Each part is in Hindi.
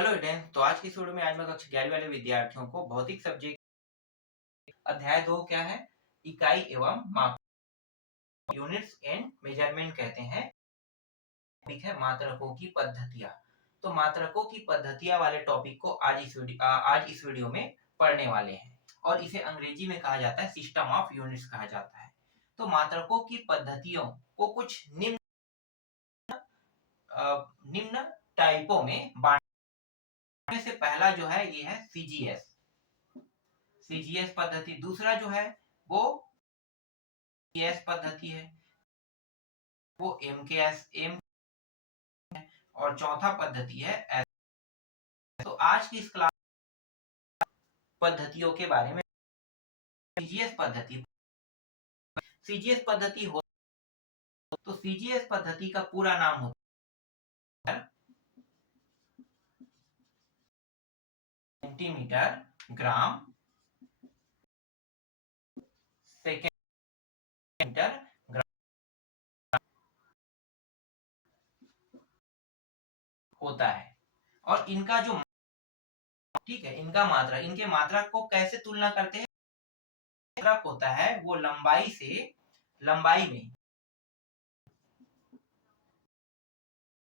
Hello student. तो आज की इस वीडियो में आज मैं कक्षा 11वीं वाले विद्यार्थियों को भौतिक सब्जेक्ट अध्याय 2 क्या है, इकाई एवं माप, यूनिट्स एंड मेजरमेंट कहते हैं। टॉपिक है मात्रकों की पद्धतियां। तो मात्रकों की पद्धतियां वाले टॉपिक को आज इस वीडियो में पढ़ने वाले हैं और इसे अंग्रेजी में कहा जाता है सिस्टम ऑफ यूनिट्स कहा जाता है। तो मात्रकों की पद्धतियों को कुछ निम्न टाइपों में बांटने से पहला जो है ये है सीजीएस पद्धति। दूसरा जो है वो एस पद्धति है, वो एम और चौथा पद्धति है एस। तो आज की इस क्लास पद्धतियों के बारे में सीजीएस पद्धति हो तो सीजीएस पद्धति का पूरा नाम होता है सेंटीमीटर ग्राम सेकेंड होता है। और इनका जो ठीक है इनके मात्रा को कैसे तुलना करते हैं, मात्रक होता है वो लंबाई में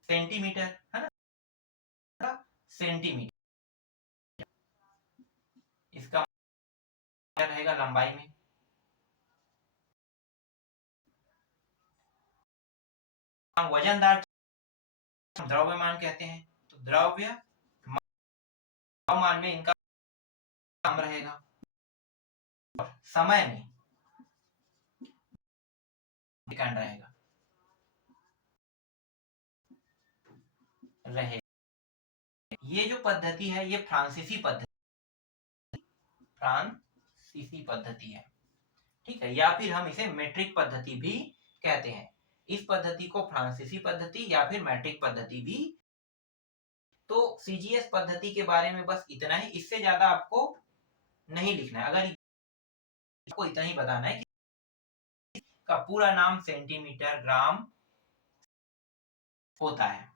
सेंटीमीटर है ना, सेंटीमीटर इसका रहेगा लंबाई में। वजनदार द्रव्यमान कहते हैं। तो द्रव्यमान में इनका नाम रहेगा। समय में सेकंड रहेगा। ये जो पद्धति है ये फ्रांसीसी पद्धति है, ठीक है, या फिर हम इसे मेट्रिक पद्धति भी कहते हैं। इस पद्धति को फ्रांसीसी पद्धति या फिर मैट्रिक पद्धति भी। तो सीजीएस पद्धति के बारे में बस इतना ही, इससे ज्यादा आपको नहीं लिखना है। अगर आपको इतना ही बताना है कि का पूरा नाम सेंटीमीटर ग्राम होता है,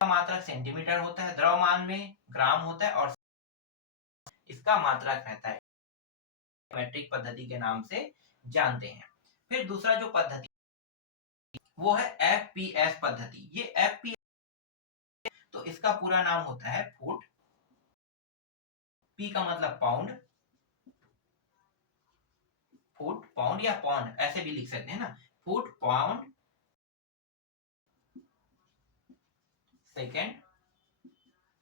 मात्रक सेंटीमीटर होता है, द्रव्यमान में ग्राम होता है और इसका मात्रक रहता है, मैट्रिक पद्धति के नाम से जानते हैं। फिर दूसरा जो पद्धति वो है एफपीएस पद्धति। ये एफपीएस तो इसका पूरा नाम होता है फुट, पी का मतलब फुट पाउंड या पौंड ऐसे भी लिख सकते हैं ना, फुट पाउंड सेकेंड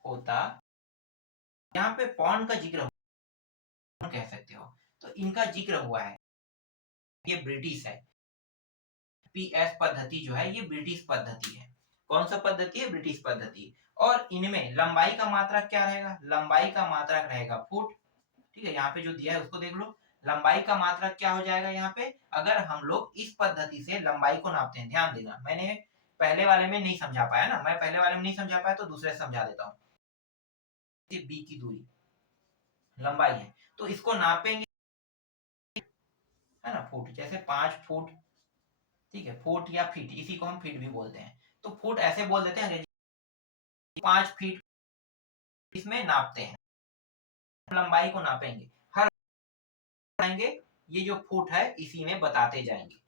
होता। यहाँ पे पौंड का जिक्र कह सकते हो, तो इनका जिक्र हुआ है, ये ब्रिटिश है। पीएस पद्धति जो है ये ब्रिटिश पद्धति है। कौन सा पद्धति है? ब्रिटिश पद्धति। और इनमें लंबाई का मात्रक क्या रहेगा? लंबाई का मात्रक रहेगा फुट, ठीक है, यहाँ पे जो दिया है उसको देख लो। लंबाई का मात्रक क्या हो जाएगा यहाँ पे? अगर हम लोग इस पद्धति से लंबाई को नापते हैं, ध्यान देना मैंने पहले वाले में नहीं समझा पाया ना, मैं पहले वाले में नहीं समझा पाया तो दूसरे से समझा देता हूँ। बी की दूरी लंबाई है, तो इसको नापेंगे है ना, फुट, जैसे 5 फुट, ठीक है, फुट या फीट, इसी को हम फीट भी बोलते हैं। तो फुट ऐसे बोल देते हैं अंग्रेजी, 5 फीट इसमें नापते हैं, लंबाई को नापेंगे, हर ये जो फुट है इसी में बताते जाएंगे।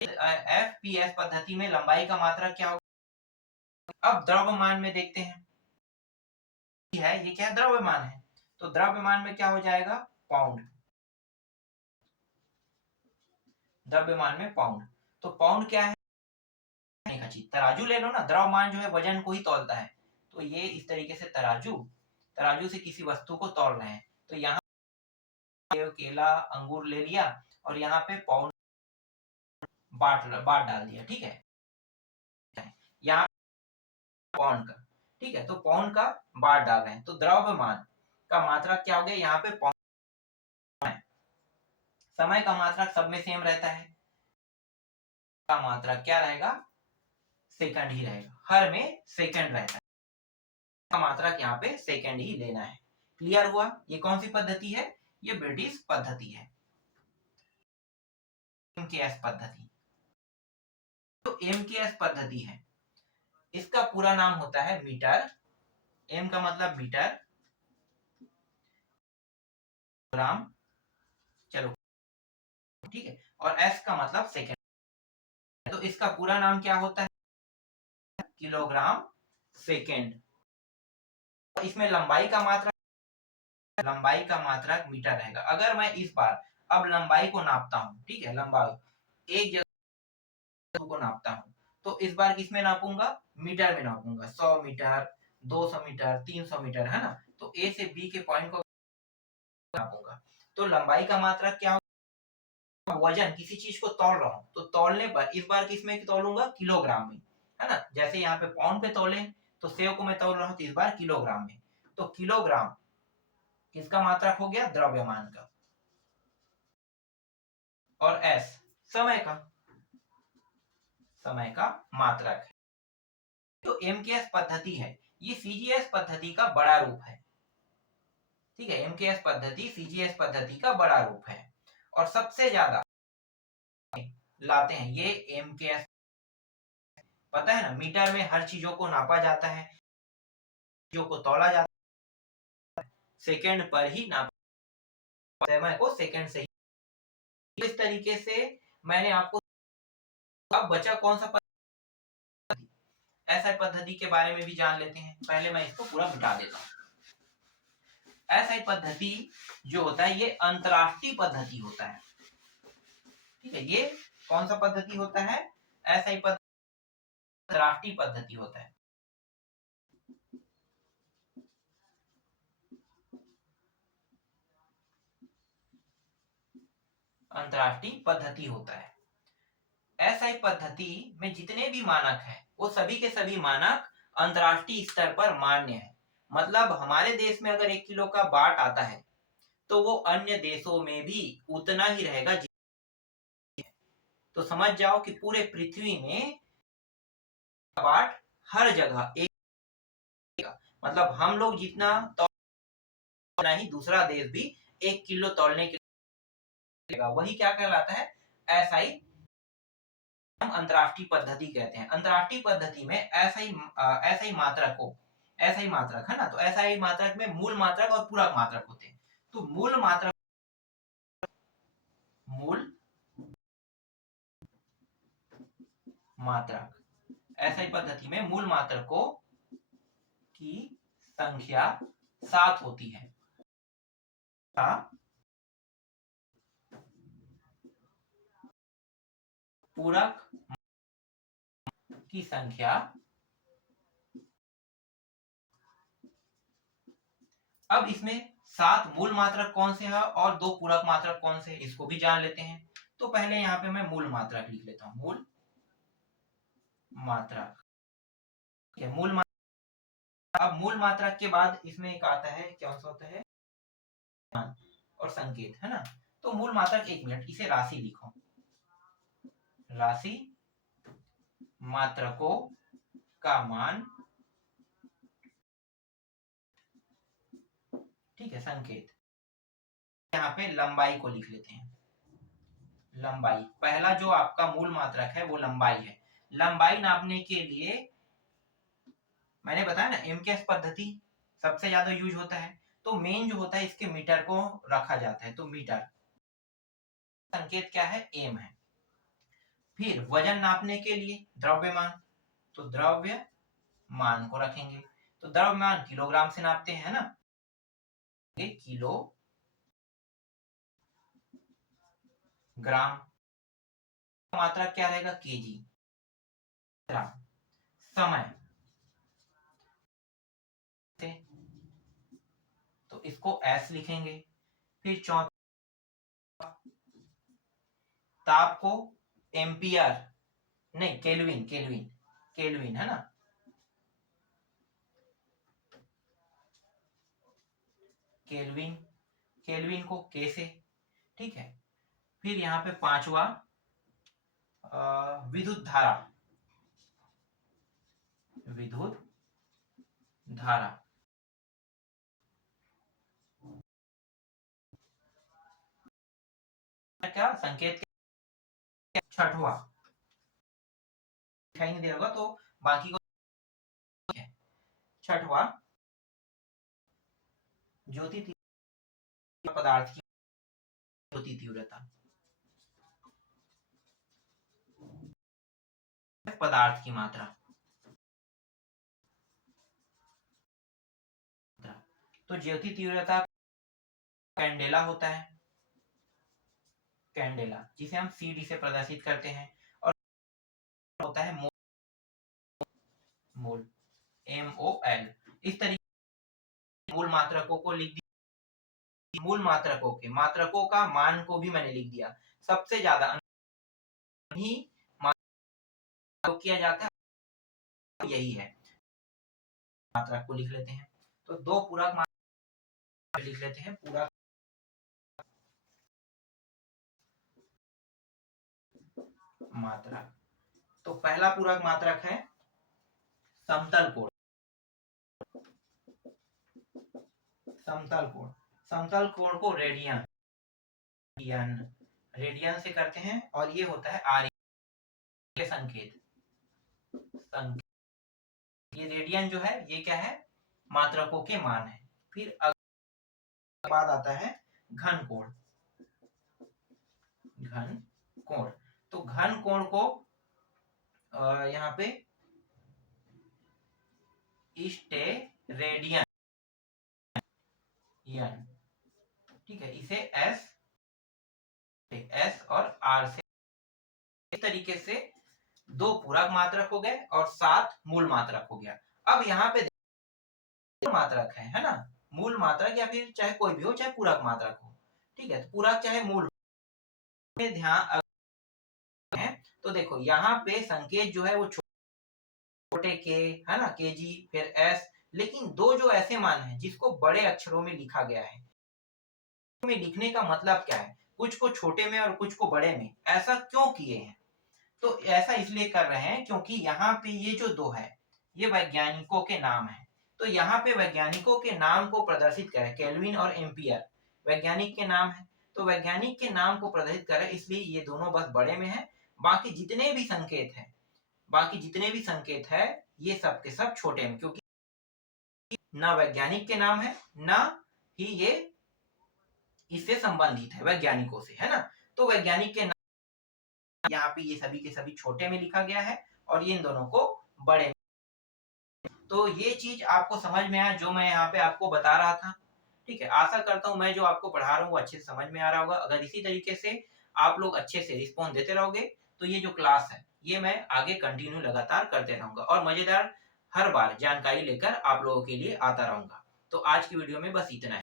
एफपीएस पद्धति में लंबाई का मात्रक क्या होगा? अब द्रव्यमान में देखते हैं, ये क्या है? द्रव्यमान है। तो द्रव्यमान में क्या हो जाएगा? पाउंड, द्रव्यमान में पाउंड। तो पाउंड क्या है? तराजू ले लो ना, द्रव्यमान जो है वजन को ही तौलता है। तो ये इस तरीके से तराजू से किसी वस्तु को तौल रहे हैं, तो यहाँ केला अंगूर ले लिया और यहाँ पे पाउंड बाट डाल दिया, ठीक है, यहाँ पाउंड का, ठीक है, तो पाउंड का बाट डाल रहे हैं, तो द्रव्यमान का मात्रा क्या हो गया? यहाँ पे पाउंड। समय का मात्रा सब में सेम रहता है, का मात्रा क्या रहेगा? सेकंड ही रहेगा, हर में सेकंड रहता है, का मात्रक यहाँ पे सेकंड ही लेना है। क्लियर हुआ? ये कौन सी पद्धति है? ये ब्रिटिश पद्धति है, एमकेएस पद्धति। तो एमकेएस पद्धति है, इसका पूरा नाम होता है मीटर। एम का मतलब मीटर, ग्राम, चलो ठीक है, और एस का मतलब सेकेंड। तो इसका पूरा नाम क्या होता है? Kilogram second. इसमें लंबाई का मात्रक मीटर रहेगा। अगर मैं इस बार अब लंबाई को नापता हूँ, ठीक है, लंबाई एक जगह को नापता हूँ, तो इस बार किसमें नापूंगा? मीटर में नापूंगा। 100 मीटर, 200 मीटर, 300 मीटर, है ना। तो ए से बी के पॉइंट को नापूंगा। तो लंबाई का मात्रक क्या होगा? वजन, किसी चीज को तौल रहा हूँ तो तौलने पर इस बार किसमें तौलूंगा? किलोग्राम में, है ना। जैसे यहाँ पे पाउंड पे तौले तो सेव को मैं तौल रहा हूँ, तो इस बार किलोग्राम में। तो किलोग्राम किसका मात्रक हो गया? द्रव्यमान का। और एस समय का मात्रक है। जो एमकेएस पद्धति है ये सीजीएस पद्धति का बड़ा रूप है। ठीक है, एमकेएस पद्धति सीजीएस पद्धति का बड़ा रूप है और सबसे ज्यादा लाते हैं ये एमकेएस। पता है ना, मीटर में हर चीजों को नापा जाता है, चीजों को तौला जाता है, सेकंड पर ही नापा, समय को सेकंड से ही। इस तरीके से मैंने आपको, अब बचा कौन सा पद्धति? एसआई पद्धति के बारे में भी जान लेते हैं। पहले मैं इसको पूरा मिटा देता हूँ। एसआई पद्धति जो होता है ये अंतरराष्ट्रीय पद्धति होता है। ठीक है, ये कौन सा पद्धति होता है? एसआई पद्धति अंतरराष्ट्रीय पद्धति होता है। अंतरराष्ट्रीय पद्धति होता है। एसआई पद्धति में जितने भी मानक हैं वो सभी के सभी मानक अंतरराष्ट्रीय स्तर पर मान्य है। मतलब हमारे देश में अगर 1 किलो का बाट आता है तो वो अन्य देशों में भी उतना ही रहेगा। तो समझ जाओ कि पूरे पृथ्वी में बाट हर जगह एक, मतलब हम लोग जितना तौलना ही दूसरा देश भी 1 किलो तौलने के लिए, वही क्या कहलाता है? एसआई। हम अंतरराष्ट्रीय पद्धति कहते हैं। अंतरराष्ट्रीय पद्धति में एसआई मात्रक है ना। तो एसआई मात्रक में मूल मात्रक और पूरक मात्रक होते हैं। तो मूल मात्रक एसआई पद्धति में मूल मात्रकों की संख्या 7 होती है। पूरक की संख्या, अब इसमें 7 मूल मात्रक कौन से हैं और 2 पूरक मात्रक कौन से, इसको भी जान लेते हैं। तो पहले यहाँ पे मैं मूल मात्रक लिख लेता हूँ। मूल मात्रक, अब मूल मात्रक के बाद इसमें एक आता है, क्या होता है? और संकेत, है ना। तो मूल मात्रक, 1 मिनट, इसे राशि लिखो। राशि मात्रकों का मान, ठीक है, संकेत। यहाँ पे लंबाई को लिख लेते हैं। लंबाई, पहला जो आपका मूल मात्रक है वो लंबाई है। लंबाई नापने के लिए मैंने बताया ना, एमकेएस पद्धति सबसे ज्यादा यूज होता है। तो मेन जो होता है इसके मीटर को रखा जाता है। तो मीटर, संकेत क्या है? एम है। फिर वजन नापने के लिए द्रव्यमान, तो द्रव्यमान को रखेंगे। तो द्रव्यमान किलोग्राम से नापते हैं, है ना। किलो ग्राम, मात्रा क्या रहेगा? केजी। समय, तो इसको एस लिखेंगे। फिर चौथा, ताप को एम्पियर, नहीं, केल्विन, केल्विन है ना। केल्विन, केल्विन को के से, ठीक है। फिर यहाँ पे पांचवा, विद्युत धारा, विद्युत धारा, क्या संकेत? छठवा दिखाई नहीं दे होगा तो बाकी को छठवां, ज्योति पदार्थ की ज्योति तीव्रता, पदार्थ की मात्रा। तो ज्योति तीव्रता कैंडेला होता है, कैंडेला, जिसे हम CD से प्रदर्शित करते हैं, और होता है मोल, MOL। इस तरीके मूल मात्रकों को लिख दिया, मूल मात्रकों के मात्रकों का मान को भी मैंने लिख दिया। सबसे ज्यादा ही मात्रक किया जाता है, यही है। मात्रक को लिख लेते हैं, तो दो पूरक मात्रक लिख लेते हैं। पूरक मात्रक, तो पहला पूरक मात्रक है समतल कोण। समतल कोण, समतल कोण को रेडियन, रेडियन से करते हैं, और ये होता है आर के संकेत, ये रेडियन जो है ये क्या है, मात्रकों के मान है। फिर बाद आता है घन कोण, घन कोण। तो घन कोण को यहाँ पे स्टेरेडियन, ठीक है, इसे एस और आर से, इस तरीके से दो पूरक मात्रक हो गए और 7 मूल मात्रक हो गया। अब यहाँ पे मात्रक है ना, मूल मात्रक या फिर चाहे कोई भी हो, चाहे पूरक मात्रक हो, ठीक है। तो पूरक चाहे मूल में ध्यान है, तो देखो यहाँ पे संकेत जो है वो छोटे के है ना, केजी, फिर एस, लेकिन दो जो ऐसे मान हैं जिसको बड़े अक्षरों में लिखा गया है, में लिखने का मतलब क्या है, कुछ को छोटे में और कुछ को बड़े में, ऐसा क्यों किए हैं? तो ऐसा इसलिए कर रहे हैं क्योंकि यहाँ पे ये जो दो है ये वैज्ञानिकों के नाम है। तो यहाँ पे वैज्ञानिकों के नाम को प्रदर्शित करें, केल्विन और एम्पियर वैज्ञानिक के नाम है, तो वैज्ञानिक के नाम को प्रदर्शित करें, इसलिए ये दोनों बस बड़े में है। बाकी जितने भी संकेत है, बाकी जितने भी संकेत है ये सब के सब छोटे में, क्योंकि ना वैज्ञानिक के नाम है ना ही ये इससे संबंधित है वैज्ञानिकों से, है ना। तो वैज्ञानिक के नाम यहाँ पे ये सभी के सभी छोटे में लिखा गया है और ये इन दोनों को बड़े में। तो ये चीज आपको समझ में आया जो मैं यहाँ पे आपको बता रहा था, ठीक है। आशा करता हूँ मैं जो आपको पढ़ा रहा हूँ वो अच्छे से समझ में आ रहा होगा। अगर इसी तरीके से आप लोग अच्छे से रिस्पॉन्स देते रहोगे तो ये जो क्लास है ये मैं आगे कंटिन्यू लगातार करते रहूंगा और मजेदार हर बार जानकारी लेकर आप लोगों के लिए आता रहूंगा। तो आज की वीडियो में बस इतना ही।